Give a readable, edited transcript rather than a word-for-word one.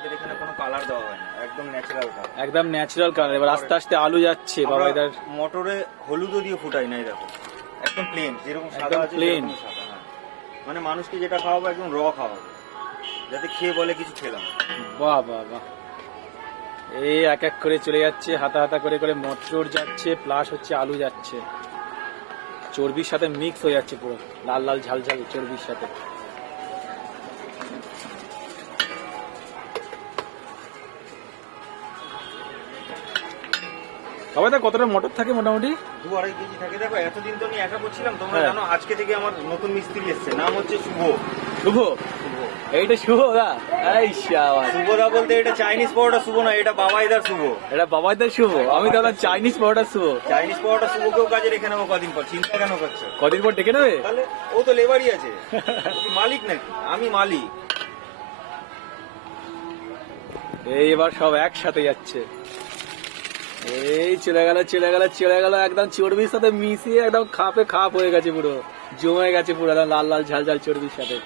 আমাদের এখানে কোনো কালার দেওয়া হয় না, একদম ন্যাচারাল কালার। একদম ন্যাচারাল কালার। এবার আস্তে আস্তে আলু যাচ্ছে বাবাইদার। মোটরে হলুদও দিয়ে ফুটাই নাই, দেখো একদম প্লেন, যেরকম সাদা একদম আছে প্লেন। সেরকম সাদা। হ্যাঁ, মানে মানুষকে যেটা খাওয়াবো একদম র খাওয়াবো, যাতে খেয়ে বলে কিছু খেলাম। বাহ বাহ বাহ। এই এক এক করে চলে যাচ্ছে, হাতা হাতা করে করে মটর যাচ্ছে, প্লাস হচ্ছে আলু যাচ্ছে, চর্বির সাথে মিক্স হয়ে যাচ্ছে পুরো, লাল লাল ঝাল ঝাল চর্বির সাথে। বাবাইদা কতটা মটর থাকে মোটামুটি? 2-2.5 কেজি থাকে। দেখো এতদিন তো আমি একা করছিলাম, তোমরা হ্যাঁ। জানো আজকে থেকে আমার নতুন মিস্ত্রি এসছে, নাম হচ্ছে শুভ। শুভ? এইটা শুভ দা? এই শাবাশ। শুভদা বলতে এটা চাইনিজ পাউডার শুভ না, এটা বাবাইদার শুভ। এটা বাবাইদার শুভ? আমি তো ভাবলাম চাইনিজ পাউডার শুভ। চাইনিজ পাউডার শুভকেও কাজে রেখে নেবো কদিন পর, চিন্তা কেন করছো? কদিন পর ডেকে নেবে? তাহলে ও তো লেবারই আছে, ও কি মালিক নাকি? আমি মালিক। এই এবার সব একসাথে যাচ্ছে। এই চলে গেল চলে গেল চলে গেল, একদম চর্বির সাথে মিশিয়ে একদম খাপে খাপ হয়ে গেছে, পুরো জমে গেছে পুরো একদম লাল লাল ঝাল ঝাল চর্বির সাথে।